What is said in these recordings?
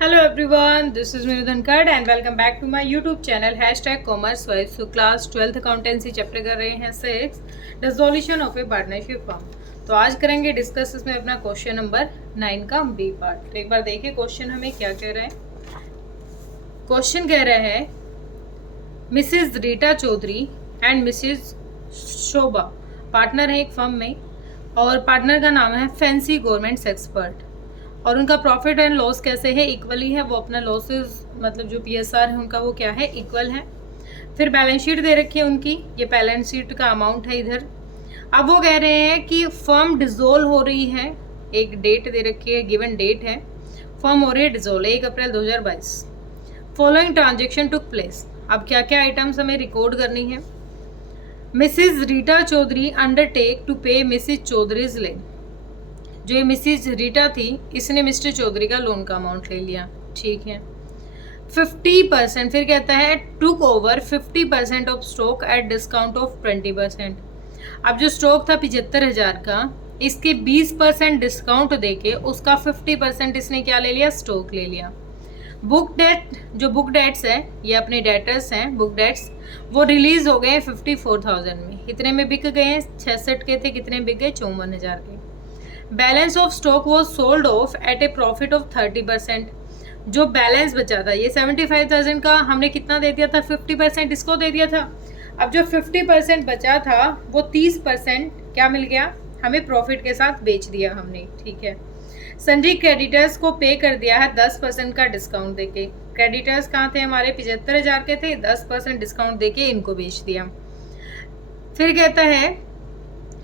Hello everyone, this is Minu Dhankad and welcome back to my YouTube channel #commercewise. So class 12th accountancy chapter कर रहे हैं 6 dissolution of A partnership firm. तो आज करेंगे discuss इसमें अपना question number 9 का बी पार्ट। तो एक बार देखिए क्वेश्चन हमें क्या कह रहे हैं। क्वेश्चन कह रहे हैं Mrs Rita Chaudhary and Mrs Shobha partner है एक फर्म में और पार्टनर का नाम है फैंसी गवर्नमेंट्स एक्सपर्ट और उनका प्रॉफिट एंड लॉस कैसे है, इक्वली है। वो अपना लॉसेस मतलब जो पीएसआर है उनका वो क्या है, इक्वल है। फिर बैलेंस शीट दे रखी है उनकी, ये बैलेंस शीट का अमाउंट है इधर। अब वो कह रहे हैं कि फर्म डिसोल्व हो रही है, एक डेट दे रखी है, गिवन डेट है, फर्म हो रही है dissolve 1 April 2022। Following transaction took place. अब क्या क्या आइटम्स हमें रिकॉर्ड करनी है। Mrs Rita Chaudhary undertake to pay Mrs Chaudharys loan. जो ये मिसिज रीटा थी इसने मिस्टर चौधरी का लोन का अमाउंट ले लिया, ठीक है। 50%, फिर कहता है took over 50% of stock at discount of 20%। अब जो स्टॉक था 75,000 का, इसके 20% डिस्काउंट देके उसका 50% इसने क्या ले लिया, स्टॉक ले लिया। बुक डेट, जो बुक डेट्स है ये अपने डेटर्स हैं, बुक डेट्स वो रिलीज हो गए 54,000 में। कितने में बिक गए हैं, 66 के थे, कितने बिक गए, 54,000 के। Balance of stock was sold off at a profit of 30%। जो बैलेंस बचा था, ये 75,000 का हमने कितना दे दिया था, 50% इसको दे दिया था। अब जो 50% बचा था वो 30% क्या मिल गया हमें, प्रॉफिट के साथ बेच दिया हमने, ठीक है। सन्ड्री क्रेडिटर्स को पे कर दिया है 10% का डिस्काउंट देके। क्रेडिटर्स कहाँ थे हमारे, 75,000 के थे, 10% डिस्काउंट देके इनको बेच दिया। फिर कहता है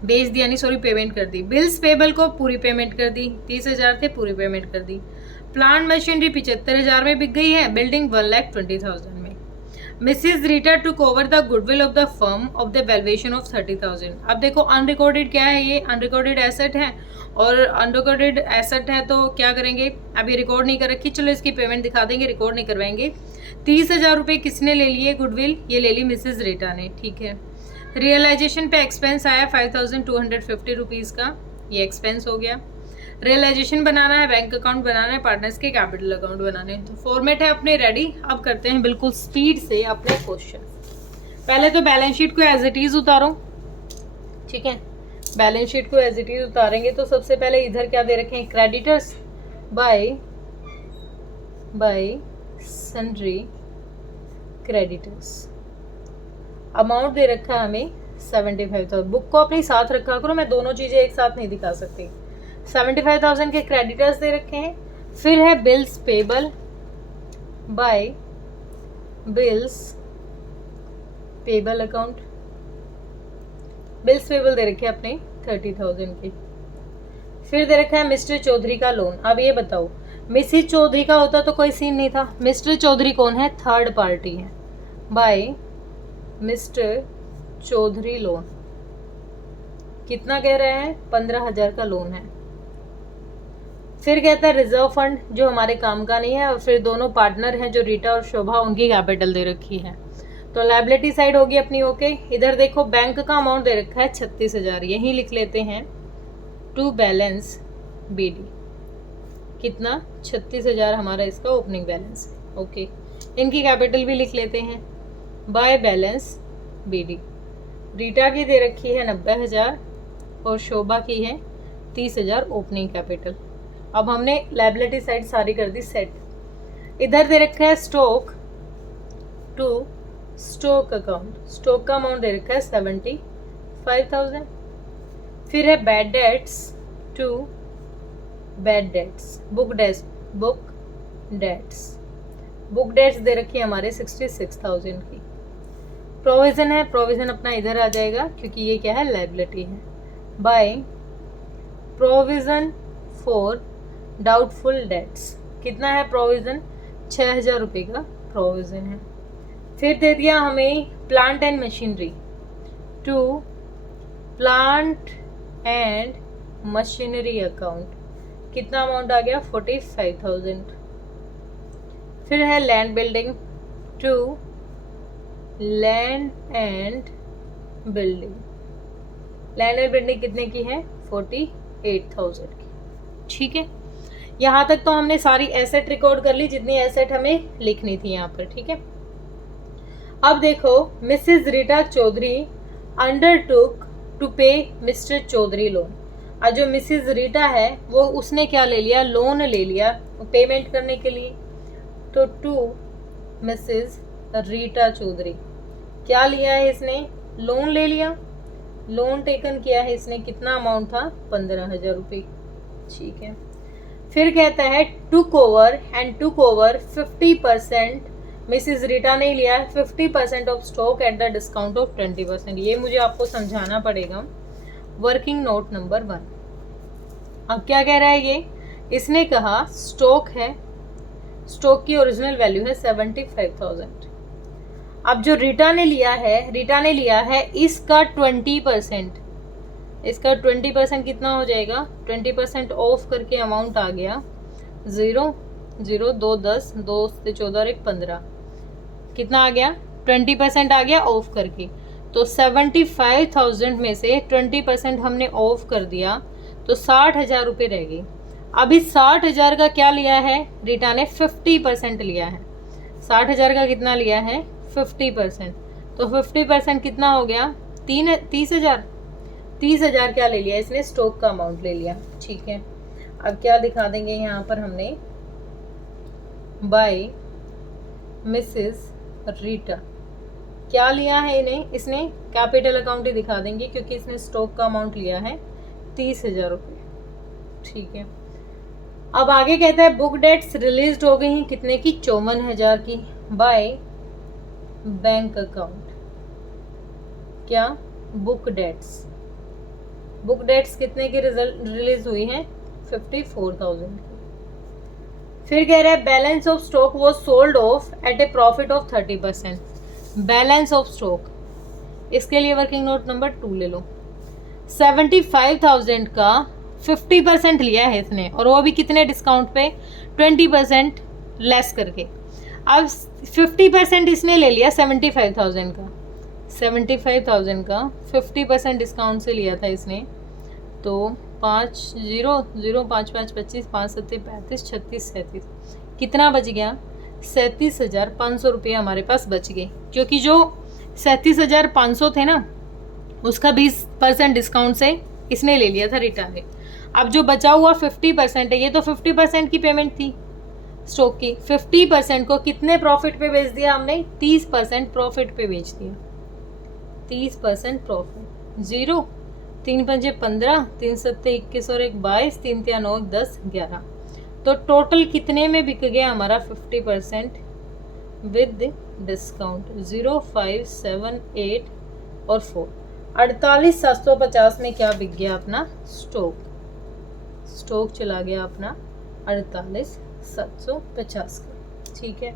बेच दिया नहीं, सॉरी, पेमेंट कर दी। बिल्स पेबल को पूरी पेमेंट कर दी, 30,000 थे, पूरी पेमेंट कर दी। प्लांट मशीनरी 75,000 में बिक गई है, बिल्डिंग 1,20,000 में। Mrs Rita took over the goodwill of the firm of the valuation of 30,000। अब देखो अनरिकॉर्डेड क्या है, ये अनरिकॉर्डेड एसेट है और अनरिकॉर्डेड एसेट है तो क्या करेंगे, अभी रिकॉर्ड नहीं कर रखी, चलो इसकी पेमेंट दिखा देंगे, रिकॉर्ड नहीं करवाएंगे। 30,000 रुपये किसने ले लिए गुडविल, ये ले ली मिसिज रीटा ने, ठीक है। रियलाइजेशन पे एक्सपेंस आया 5,250 रुपीज़ का, ये एक्सपेंस हो गया। रियलाइजेशन बनाना है, बैंक अकाउंट बनाना है, पार्टनर्स के कैपिटल अकाउंट बनाने हैं। तो फॉर्मेट है अपने रेडी। अब करते हैं बिल्कुल स्पीड से अपने क्वेश्चन। पहले तो बैलेंस शीट को एज इट इज उतारो, ठीक है। बैलेंस शीट को एज इट इज उतारेंगे तो सबसे पहले इधर क्या दे रखे हैं, creditors by sundry creditors. Amount दे रखा है हमें 75,000। बुक को अपने साथ रखा करो, मैं दोनों चीज़ें एक साथ नहीं दिखा सकती। 75,000 के क्रेडिटर्स दे रखे हैं। फिर है bills payable by bills payable account. Bills payable दे रखे हैं अपने 30,000 के। फिर दे रखा है मिस्टर चौधरी का लोन। अब ये बताओ, मिसिज चौधरी का होता तो कोई सीन नहीं था, मिस्टर चौधरी कौन है, थर्ड पार्टी है, बाय मिस्टर चौधरी लोन। कितना कह रहे हैं, 15,000 का लोन है। फिर कहता है रिजर्व फंड, जो हमारे काम का नहीं है। और फिर दोनों पार्टनर हैं जो रीटा और शोभा, उनकी कैपिटल दे रखी है। तो लायबिलिटी साइड होगी अपनी, ओके। इधर देखो बैंक का अमाउंट दे रखा है 36,000, यही लिख लेते हैं टू बैलेंस बीडी। कितना, 36,000 हमारा इसका ओपनिंग बैलेंस है, ओके। इनकी कैपिटल भी लिख लेते हैं बाय बैलेंस बीडी। रीटा की दे रखी है 90,000 और शोभा की है 30,000 ओपनिंग कैपिटल। अब हमने लायबिलिटी साइड सारी कर दी सेट। इधर दे रखा है stock to stock account. Stock का अमाउंट दे रखा है 75,000। फिर है bad debts to bad debts. Book debts book debts दे रखी है हमारे 66,000 की। प्रोविजन है, प्रोविजन अपना इधर आ जाएगा क्योंकि ये क्या है, लायबिलिटी है, by provision for doubtful debts. कितना है प्रोविजन, 6,000 रुपये का प्रोविजन है। फिर दे दिया हमें plant and machinery to plant and machinery account. कितना अमाउंट आ गया, 45,000। फिर है land building to land and building. Land and building कितने की है, 48,000 की, ठीक है। यहाँ तक तो हमने सारी एसेट रिकॉर्ड कर ली जितनी एसेट हमें लिखनी थी यहाँ पर, ठीक है। अब देखो, Mrs Rita Chaudhary undertook to pay Mr Chaudhary loan. आज जो मिसेस रीटा है वो उसने क्या ले लिया, लोन ले लिया पेमेंट करने के लिए। तो टू मिसेस रीटा चौधरी क्या लिया है इसने, लोन ले लिया, लोन टेकन किया है इसने, कितना अमाउंट था, 15,000 रुपये, ठीक है। फिर कहता है टुक ओवर 50%, मिसेस रीटा ने लिया है 50% of stock at the discount of 20%। ये मुझे आपको समझाना पड़ेगा। Working note number 1। अब क्या कह रहा है ये, इसने कहा स्टॉक है, स्टॉक की ओरिजिनल वैल्यू है 75,000। अब जो रीटा ने लिया है इसका 20%, इसका 20% कितना हो जाएगा, 20% ऑफ करके अमाउंट आ गया 0 0 2 10 2 से 14 और 1 15, कितना आ गया, 20% आ गया ऑफ करके। तो 75,000 में से 20% हमने ऑफ कर दिया तो 60,000 रुपये रह गए। अब इस 60,000 का क्या लिया है, रीटा ने 50% लिया है। 60,000 का कितना लिया है, 50%। तो 50% कितना हो गया, 30,000। 30,000 क्या ले लिया इसने, स्टॉक का अमाउंट ले लिया, ठीक है। अब क्या दिखा देंगे यहाँ पर हमने, बाय मिसेस रीटा क्या लिया है इन्हें, इसने कैपिटल अकाउंट ही दिखा देंगे क्योंकि इसने स्टॉक का अमाउंट लिया है 30,000 रुपये, ठीक है। अब आगे कहता है बुक डेट्स रिलीज हो गई हैं कितने की, 54,000 की, बाय बैंक अकाउंट। क्या, बुक डेट्स कितने की रिलीज हुई हैं, 54,000 की। फिर कह रहा है balance of stock was sold off at a profit of 30%। Balance of stock, इसके लिए वर्किंग नोट नंबर 2 ले लो। 75,000 का 50% लिया है इसने, और वो भी कितने डिस्काउंट पे, 20% लेस करके। अब 50% इसने ले लिया 75,000 का, 75,000 का 50% डिस्काउंट से लिया था इसने। तो 5 0 0 5 5 25 5 7 35 36 37, कितना बच गया, 37,500 रुपये हमारे पास बच गए, क्योंकि जो 37,500 थे ना उसका 20% डिस्काउंट से इसने ले लिया था रिटर्न में। अब जो बचा हुआ 50% है, ये तो 50% की पेमेंट थी स्टॉक की, 50% को कितने प्रॉफिट पे बेच दिया हमने, 30% प्रॉफिट पे बेच दिया, 30% प्रॉफिट। 0 3 पंजे 15, 3 सत्ते 21 और 1 22, 3 तिया 9 10 11। तो टोटल कितने में बिक गया हमारा 50% विद डिस्काउंट, 0 5 7 8 और 4, 48,750 में क्या बिक गया अपना स्टॉक चला गया अपना 48,750 का, ठीक है।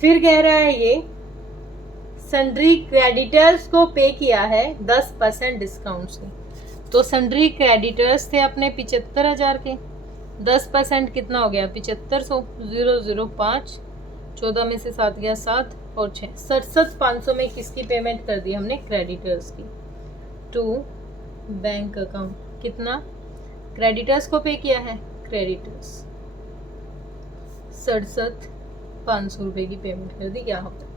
फिर कह रहा है ये सन्ड्री क्रेडिटर्स को पे किया है 10% डिस्काउंट से। तो सन्ड्री क्रेडिटर्स थे अपने 75,000 के, 10% कितना हो गया, 7500, 0 0 5, 14 में से 7 गया 7 और 6, 67,500 में किसकी पेमेंट कर दी हमने, क्रेडिटर्स की, टू बैंक अकाउंट। कितना, क्रेडिटर्स को पे किया है, क्रेडिटर्स 67,500 रुपये की पेमेंट कर दी यहाँ पर।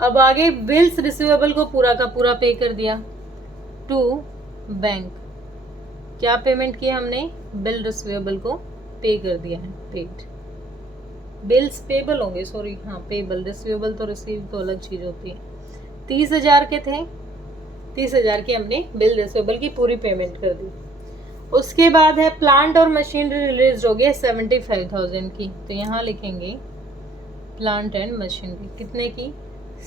अब आगे बिल्स रिसीवेबल को पूरा का पूरा पे कर दिया टू बैंक। क्या पेमेंट किया हमने, बिल रिसीवेबल को पे कर दिया है, पेड। बिल्स पेबल होंगे, सॉरी, हाँ पेबल, रिसीवेबल तो रिसीव तो अलग चीज होती है। 30,000 के थे, 30,000 की हमने बिल रिसीवेबल की पूरी पेमेंट कर दी। उसके बाद है प्लांट और मशीनरी रिलीज हो गई 75,000 की, तो यहाँ लिखेंगे प्लांट एंड मशीनरी कितने की,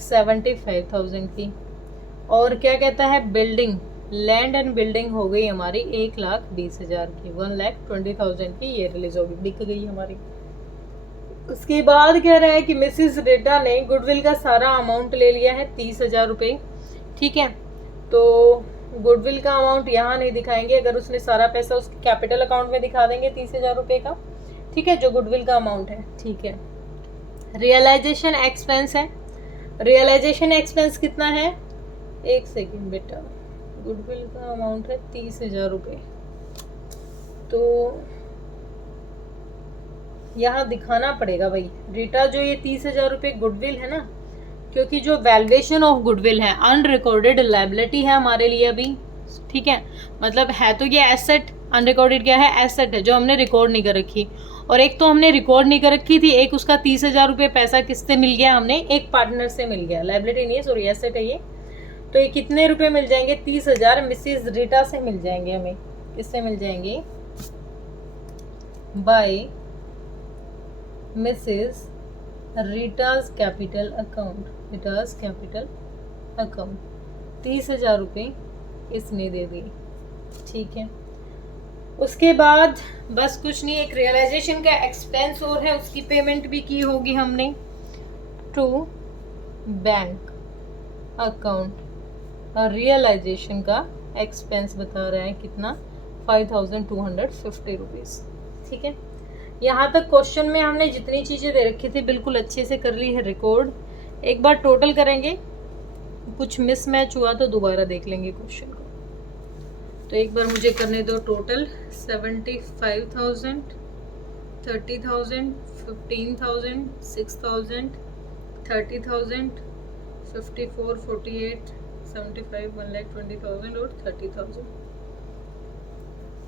75,000 की। और क्या कहता है, बिल्डिंग, लैंड एंड बिल्डिंग हो गई हमारी 1,20,000 की, 1,20,000 की, ये रिलीज होगी, बिक गई हमारी। उसके बाद कह रहा है कि मिसेस रीटा ने गुडविल का सारा अमाउंट ले लिया है 30,000 रुपये, ठीक है। तो गुडविल का अमाउंट यहाँ नहीं दिखाएंगे, अगर उसने सारा पैसा उसके कैपिटल अकाउंट में दिखा देंगे 30,000 रुपये का, ठीक है, जो गुडविल का अमाउंट है, ठीक है। रियलाइजेशन एक्सपेंस है, रियलाइजेशन एक्सपेंस कितना है, एक सेकेंड बेटा, गुडविल का अमाउंट है 30,000 रुपये, तो यहाँ दिखाना पड़ेगा भाई रीटा, जो ये 30,000 रुपये गुडविल है ना, क्योंकि जो वैल्यूएशन ऑफ गुडविल है अनरिकॉर्डेड लायबिलिटी है हमारे लिए अभी, ठीक है। मतलब है तो ये एसेट, अनरिकॉर्डेड क्या है, एसेट है जो हमने रिकॉर्ड नहीं कर रखी। और एक तो हमने रिकॉर्ड नहीं कर रखी थी, एक उसका 30,000 रुपये पैसा किससे मिल गया, हमने एक पार्टनर से मिल गया। लायबिलिटी नहीं है, सॉरी एसेट है ये। तो ये कितने रुपए मिल जाएंगे, 30,000 मिसेज रीटा से मिल जाएंगे हमें। किससे मिल जाएंगे, by Mrs Rita's capital account, Rita's capital account. 30,000 रुपये इसने दे दिए, ठीक है। उसके बाद बस कुछ नहीं, एक रियलाइजेशन का एक्सपेंस और है, उसकी पेमेंट भी की होगी हमने टू बैंक अकाउंट। रियलाइजेशन का एक्सपेंस बता रहा है कितना, 5,250 रुपीज़, ठीक है। यहाँ तक क्वेश्चन में हमने जितनी चीज़ें दे रखी थी बिल्कुल अच्छे से कर ली है रिकॉर्ड। एक बार टोटल करेंगे, कुछ मिसमैच हुआ तो दोबारा देख लेंगे क्वेश्चन को। तो एक बार मुझे करने दो टोटल, 75,000, 30,000, 15,000, 6,000, 30,000, 54, 48, 75, 1,20,000 और 30,000।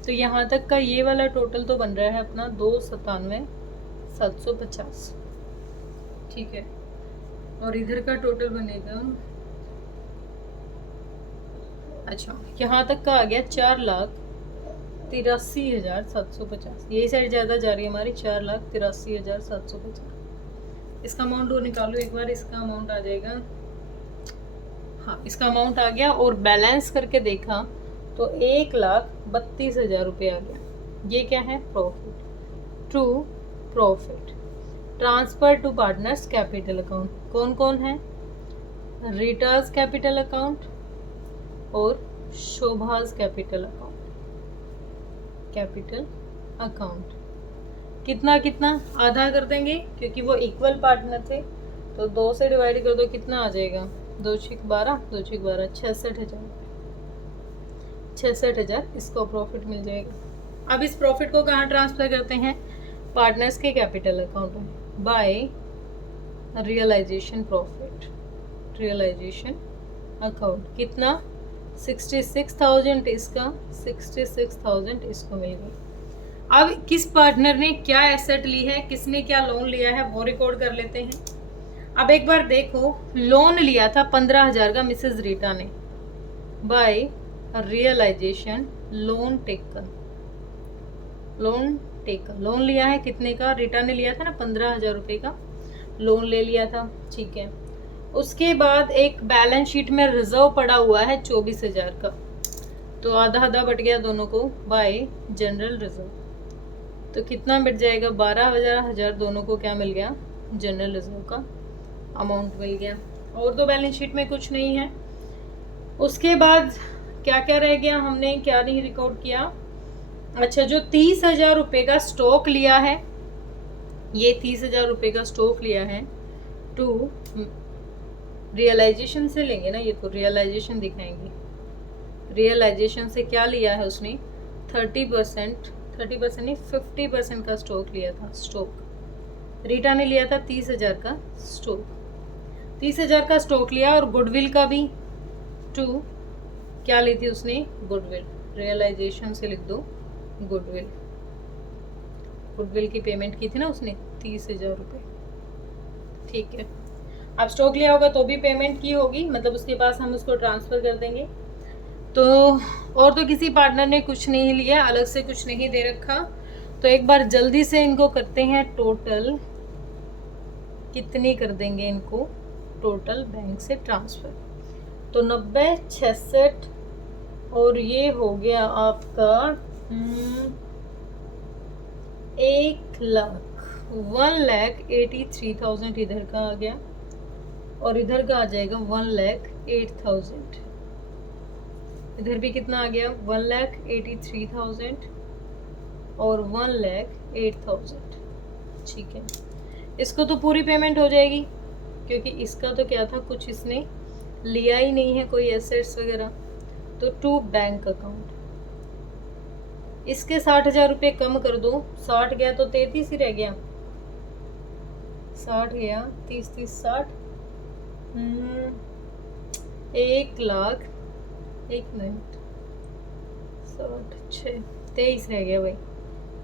तो यहाँ तक का ये वाला टोटल तो बन रहा है अपना 297,750, ठीक है। और इधर का टोटल बनेगा, अच्छा यहाँ तक का आ गया 4,83,750। यही साइड ज़्यादा जा रही है हमारी, 4,83,750। इसका अमाउंट और निकालो एक बार, इसका अमाउंट आ जाएगा, हाँ इसका अमाउंट आ गया। और बैलेंस करके देखा तो 1,32,000 रुपये आ गया। ये क्या है, profit to profit transfer to partners capital account. कौन कौन है, रीटाज कैपिटल अकाउंट और शोभाज कैपिटल अकाउंट। कितना कितना, आधा कर देंगे क्योंकि वो इक्वल पार्टनर थे। तो 2 से डिवाइड कर दो, कितना आ जाएगा, 2 छीक 12, 2 छीक 12, 66,000 इसको प्रॉफिट मिल जाएगा। अब इस प्रॉफिट को कहाँ ट्रांसफर करते हैं, पार्टनर्स के कैपिटल अकाउंट में, by realisation profit, realisation account. कितना, 66,000 इसका, 66,000 इसको मिल गई। अब किस पार्टनर ने क्या एसेट ली है, किसने क्या लोन लिया है, वो रिकॉर्ड कर लेते हैं। अब एक बार देखो, लोन लिया था 15,000 का मिसेज रीटा ने, by realisation loan taken, loan लिया है कितने का, रीटा ने लिया था ना 15,000 रुपये का लोन ले लिया था, ठीक है। उसके बाद एक बैलेंस शीट में रिजर्व पड़ा हुआ है 24,000 का, तो आधा आधा बट गया दोनों को, बाय जनरल रिजर्व। तो कितना बट जाएगा, 12,000 दोनों को क्या मिल गया, जनरल रिजर्व का अमाउंट मिल गया। और तो बैलेंस शीट में कुछ नहीं है। उसके बाद क्या क्या रह गया, हमने क्या नहीं रिकॉर्ड किया। अच्छा, जो 30,000 रुपये का स्टॉक लिया है, ये 30,000 रुपये का स्टॉक लिया है टू रियलाइजेशन से लेंगे ना, ये तो रियलाइजेशन दिखाएंगे। रियलाइजेशन से क्या लिया है उसने, 30% नहीं 50% का स्टॉक लिया था। स्टॉक रीटा ने लिया था 30,000 का स्टॉक, 30,000 का स्टॉक लिया। और गुडविल का भी टू क्या ली थी उसने, गुडविल। रियलाइजेशन से लिख दो गुडविल, गुडविल की पेमेंट की थी ना उसने 30,000 रुपये, ठीक है। अब स्टॉक लिया होगा तो भी पेमेंट की होगी, मतलब उसके पास हम उसको ट्रांसफ़र कर देंगे। तो और तो किसी पार्टनर ने कुछ नहीं लिया, अलग से कुछ नहीं दे रखा। तो एक बार जल्दी से इनको करते हैं टोटल, कितनी कर देंगे इनको टोटल बैंक से ट्रांसफ़र। तो 90, 66 और ये हो गया आपका 1,83,000 इधर का आ गया, और इधर का आ जाएगा 1,08,000। इधर भी कितना आ गया, 1,83,000 और 1,08,000, ठीक है। इसको तो पूरी पेमेंट हो जाएगी क्योंकि इसका तो क्या था, कुछ इसने लिया ही नहीं है कोई एसेट्स वगैरह। तो टू बैंक अकाउंट, इसके 60,000 रुपये कम कर दो, 60 गया तो 33 ही रह गया, 60 गया, 30 30 60, 1,00,000, 1 मिनट, 60 6 23 रह गया भाई,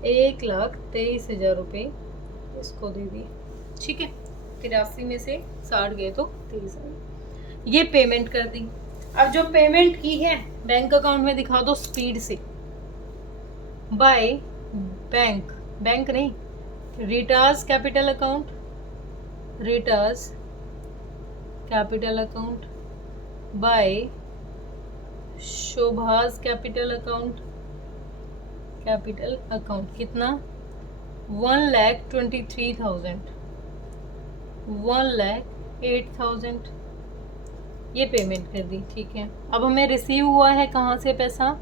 1,23,000 रुपये इसको दे दिए। ठीक है, 83 में से 60 गए तो 23 आ गए। ये पेमेंट कर दी। अब जो पेमेंट की है बैंक अकाउंट में दिखा दो स्पीड से। बाय बैंक, बैंक नहीं, Rita's capital account, Rita's capital account, by Shobha's capital account, capital account कितना 1,23,000, 1,08,000 ये पेमेंट कर दी। ठीक है, अब हमें रिसीव हुआ है कहाँ से पैसा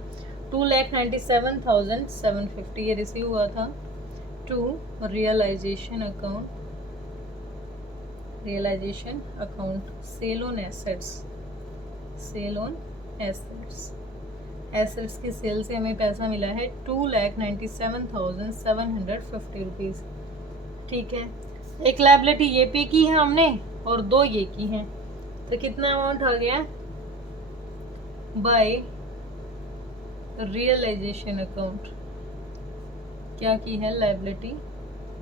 2,97,750 ये रिसीव हुआ था to realisation account, realisation account sale on assets, sale on assets, assets की सेल से हमें पैसा मिला है 2,97,750 रुपीज़। ठीक है, एक लायबिलिटी ये पे की है हमने और 2 ये की हैं, तो कितना अमाउंट आ गया बाय रियलाइजेशन अकाउंट, क्या की है लायबिलिटी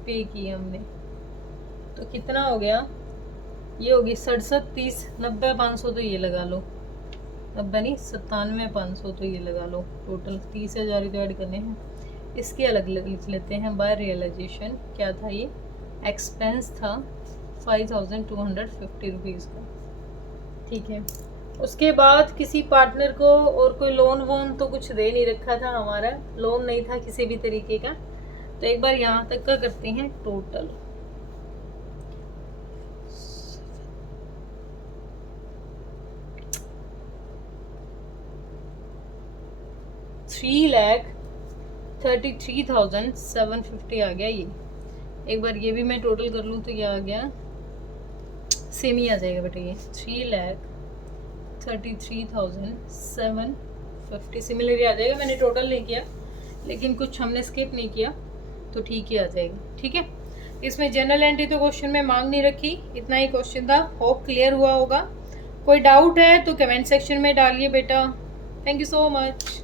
पे की है हमने, तो कितना हो गया, ये होगी 67 30 90 500 तो ये लगा लो, 90 नहीं 97 500 तो ये लगा लो, टोटल 30,000 डिवाइड करने हैं। इसके अलग अलग लिख लेते हैं। बाय रियलाइजेशन क्या था, ये एक्सपेंस था 5,250 रुपीज़ का। ठीक है, उसके बाद किसी पार्टनर को और कोई लोन वोन तो कुछ दे नहीं रखा था, हमारा लोन नहीं था किसी भी तरीके का। तो एक बार यहाँ तक का करते हैं टोटल, $3,33,750 आ गया ये। एक बार ये भी मैं टोटल कर लूँ तो ये आ गया, सेम ही आ जाएगा बेटा, ये 3,33,750 सिमिलरली आ जाएगा। मैंने टोटल नहीं किया लेकिन कुछ हमने स्किप नहीं किया तो ठीक ही आ जाएगा। ठीक है, इसमें जनरल एंट्री तो क्वेश्चन में मांग नहीं रखी, इतना ही क्वेश्चन था। होप क्लियर हुआ होगा। कोई डाउट है तो कमेंट सेक्शन में डालिए बेटा। Thank you so much.